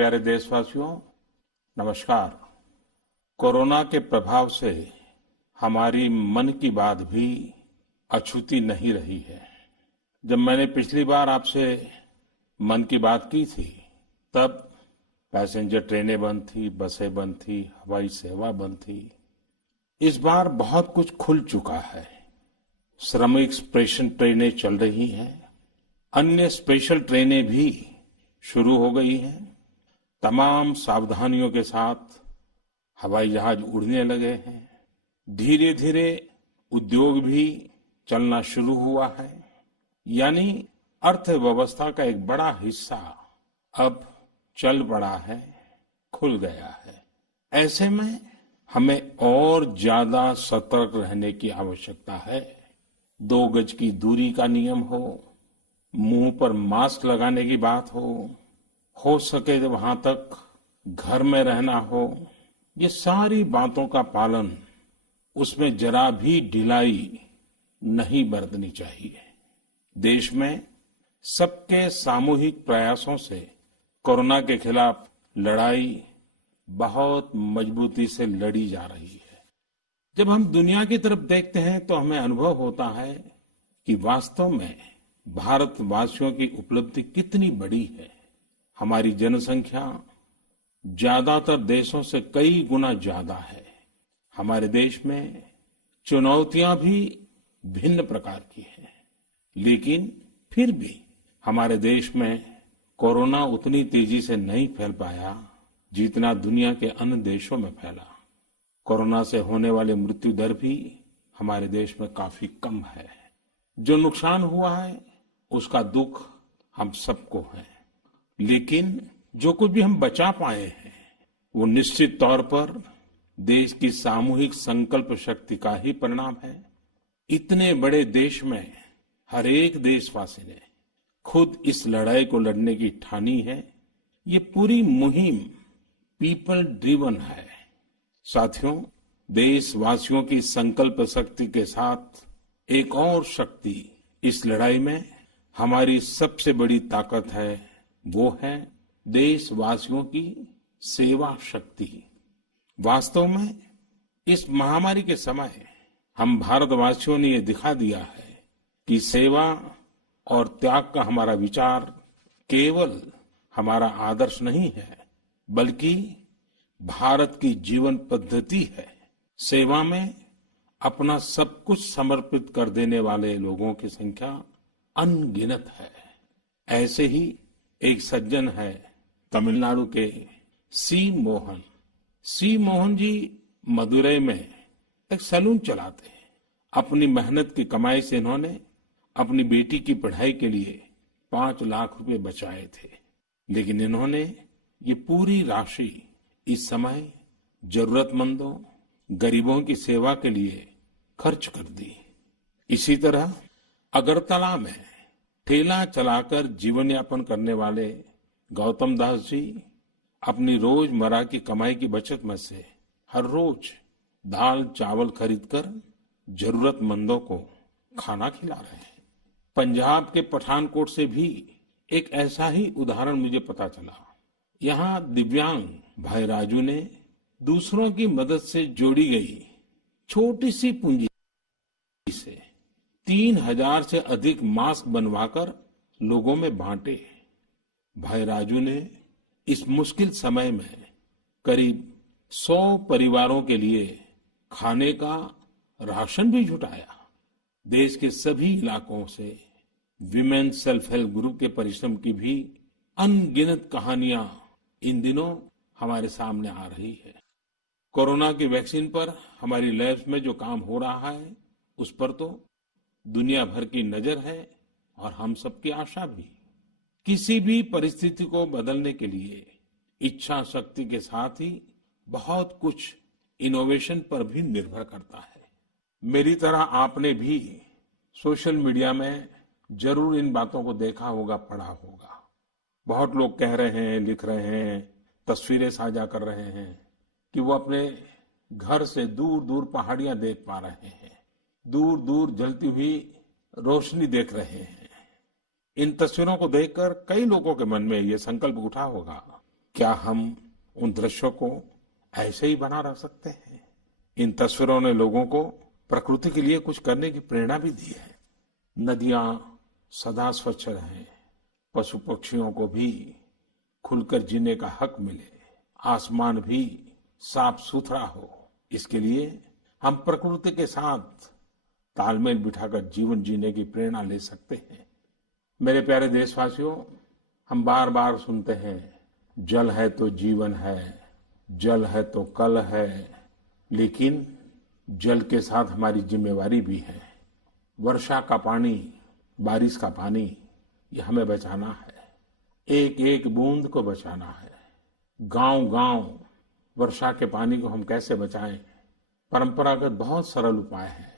प्यारे देशवासियों, नमस्कार। कोरोना के प्रभाव से हमारी मन की बात भी अछूती नहीं रही है। जब मैंने पिछली बार आपसे मन की बात की थी, तब पैसेंजर ट्रेनें बंद थी, बसें बंद थी, हवाई सेवा बंद थी। इस बार बहुत कुछ खुल चुका है। श्रमिक स्पेशल ट्रेनें चल रही हैं, अन्य स्पेशल ट्रेनें भी शुरू हो गई हैं। तमाम सावधानियों के साथ हवाई जहाज उड़ने लगे हैं। धीरे धीरे उद्योग भी चलना शुरू हुआ है। यानी अर्थव्यवस्था का एक बड़ा हिस्सा अब चल पड़ा है, खुल गया है। ऐसे में हमें और ज्यादा सतर्क रहने की आवश्यकता है। 2 गज की दूरी का नियम हो, मुंह पर मास्क लगाने की बात हो सके तो वहां तक घर में रहना हो, ये सारी बातों का पालन, उसमें जरा भी ढिलाई नहीं बरतनी चाहिए। देश में सबके सामूहिक प्रयासों से कोरोना के खिलाफ लड़ाई बहुत मजबूती से लड़ी जा रही है। जब हम दुनिया की तरफ देखते हैं तो हमें अनुभव होता है कि वास्तव में भारतवासियों की उपलब्धि कितनी बड़ी है। हमारी जनसंख्या ज्यादातर देशों से कई गुना ज्यादा है। हमारे देश में चुनौतियां भी भिन्न प्रकार की हैं, लेकिन फिर भी हमारे देश में कोरोना उतनी तेजी से नहीं फैल पाया जितना दुनिया के अन्य देशों में फैला। कोरोना से होने वाली मृत्यु दर भी हमारे देश में काफी कम है। जो नुकसान हुआ है उसका दुख हम सबको है, लेकिन जो कुछ भी हम बचा पाए हैं वो निश्चित तौर पर देश की सामूहिक संकल्प शक्ति का ही परिणाम है। इतने बड़े देश में हर एक देशवासी ने खुद इस लड़ाई को लड़ने की ठानी है। ये पूरी मुहिम पीपल ड्रिवन है। साथियों, देशवासियों की संकल्प शक्ति के साथ एक और शक्ति इस लड़ाई में हमारी सबसे बड़ी ताकत है, वो है देशवासियों की सेवा शक्ति। वास्तव में इस महामारी के समय हम भारतवासियों ने ये दिखा दिया है कि सेवा और त्याग का हमारा विचार केवल हमारा आदर्श नहीं है, बल्कि भारत की जीवन पद्धति है। सेवा में अपना सब कुछ समर्पित कर देने वाले लोगों की संख्या अनगिनत है। ऐसे ही एक सज्जन है तमिलनाडु के सी मोहन। सी मोहन जी मदुरई में एक सैलून चलाते हैं। अपनी मेहनत की कमाई से इन्होंने अपनी बेटी की पढ़ाई के लिए 5 लाख रुपए बचाए थे, लेकिन इन्होंने ये पूरी राशि इस समय जरूरतमंदों, गरीबों की सेवा के लिए खर्च कर दी। इसी तरह अगरतला में ठेला चलाकर जीवन यापन करने वाले गौतम दास जी अपनी रोजमर्रा की कमाई की बचत में से हर रोज दाल चावल खरीदकर जरूरतमंदों को खाना खिला रहे हैं। पंजाब के पठानकोट से भी एक ऐसा ही उदाहरण मुझे पता चला। यहाँ दिव्यांग भाई राजू ने दूसरों की मदद से जोड़ी गई छोटी सी पूंजी से 3000 से अधिक मास्क बनवाकर लोगों में बांटे। भाई राजू ने इस मुश्किल समय में करीब 100 परिवारों के लिए खाने का राशन भी जुटाया। देश के सभी इलाकों से विमेन सेल्फ हेल्प ग्रुप के परिश्रम की भी अनगिनत कहानियां इन दिनों हमारे सामने आ रही है। कोरोना की वैक्सीन पर हमारी लैब्स में जो काम हो रहा है, उस पर तो दुनिया भर की नजर है और हम सबकी आशा भी। किसी भी परिस्थिति को बदलने के लिए इच्छा शक्ति के साथ ही बहुत कुछ इनोवेशन पर भी निर्भर करता है। मेरी तरह आपने भी सोशल मीडिया में जरूर इन बातों को देखा होगा, पढ़ा होगा। बहुत लोग कह रहे हैं, लिख रहे हैं, तस्वीरें साझा कर रहे हैं कि वो अपने घर से दूर दूर पहाड़ियां देख पा रहे हैं, दूर दूर जलती हुई रोशनी देख रहे हैं। इन तस्वीरों को देखकर कई लोगों के मन में ये संकल्प उठा होगा क्या हम उन दृश्यों को ऐसे ही बना रख सकते हैं? इन तस्वीरों ने लोगों को प्रकृति के लिए कुछ करने की प्रेरणा भी दी है। नदियां सदा स्वच्छ रहें, पशु पक्षियों को भी खुलकर जीने का हक मिले, आसमान भी साफ सुथरा हो, इसके लिए हम प्रकृति के साथ तालमेल बिठाकर जीवन जीने की प्रेरणा ले सकते हैं। मेरे प्यारे देशवासियों, हम बार बार सुनते हैं, जल है तो जीवन है, जल है तो कल है, लेकिन जल के साथ हमारी जिम्मेवारी भी है। वर्षा का पानी, बारिश का पानी, ये हमें बचाना है, एक एक बूंद को बचाना है। गांव-गांव वर्षा के पानी को हम कैसे बचाएं? परंपरागत बहुत सरल उपाय हैं।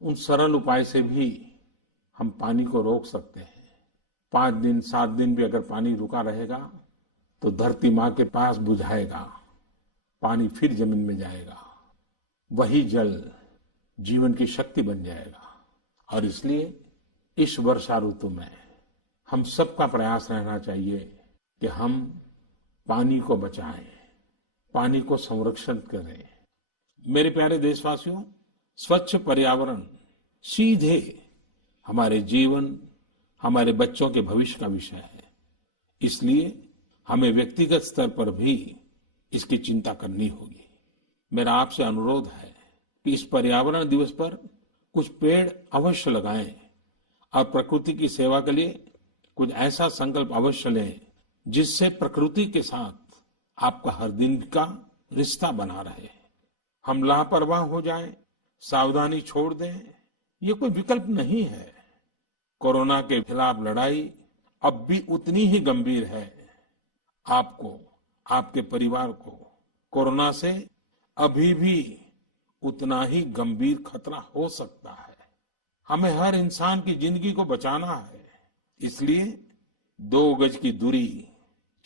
उन सरल उपाय से भी हम पानी को रोक सकते हैं। 5 दिन 7 दिन भी अगर पानी रुका रहेगा तो धरती माँ के पास बुझाएगा, पानी फिर जमीन में जाएगा, वही जल जीवन की शक्ति बन जाएगा। और इसलिए इस वर्षा ऋतु में हम सबका प्रयास रहना चाहिए कि हम पानी को बचाएं, पानी को संरक्षण करें। मेरे प्यारे देशवासियों, स्वच्छ पर्यावरण सीधे हमारे जीवन, हमारे बच्चों के भविष्य का विषय है। इसलिए हमें व्यक्तिगत स्तर पर भी इसकी चिंता करनी होगी। मेरा आपसे अनुरोध है कि इस पर्यावरण दिवस पर कुछ पेड़ अवश्य लगाएं और प्रकृति की सेवा के लिए कुछ ऐसा संकल्प अवश्य लें जिससे प्रकृति के साथ आपका हर दिन का रिश्ता बना रहे। हम लापरवाह हो जाएं, सावधानी छोड़ दें, ये कोई विकल्प नहीं है। कोरोना के खिलाफ लड़ाई अब भी उतनी ही गंभीर है। आपको, आपके परिवार को कोरोना से अभी भी उतना ही गंभीर खतरा हो सकता है। हमें हर इंसान की जिंदगी को बचाना है। इसलिए 2 गज की दूरी,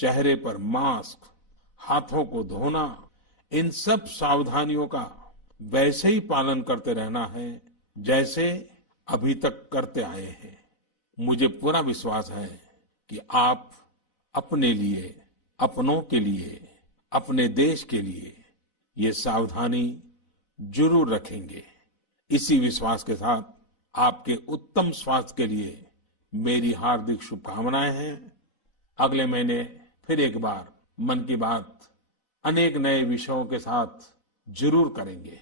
चेहरे पर मास्क, हाथों को धोना, इन सब सावधानियों का वैसे ही पालन करते रहना है जैसे अभी तक करते आए हैं। मुझे पूरा विश्वास है कि आप अपने लिए, अपनों के लिए, अपने देश के लिए ये सावधानी जरूर रखेंगे। इसी विश्वास के साथ आपके उत्तम स्वास्थ्य के लिए मेरी हार्दिक शुभकामनाएं हैं। अगले महीने फिर एक बार मन की बात अनेक नए विषयों के साथ जरूर करेंगे।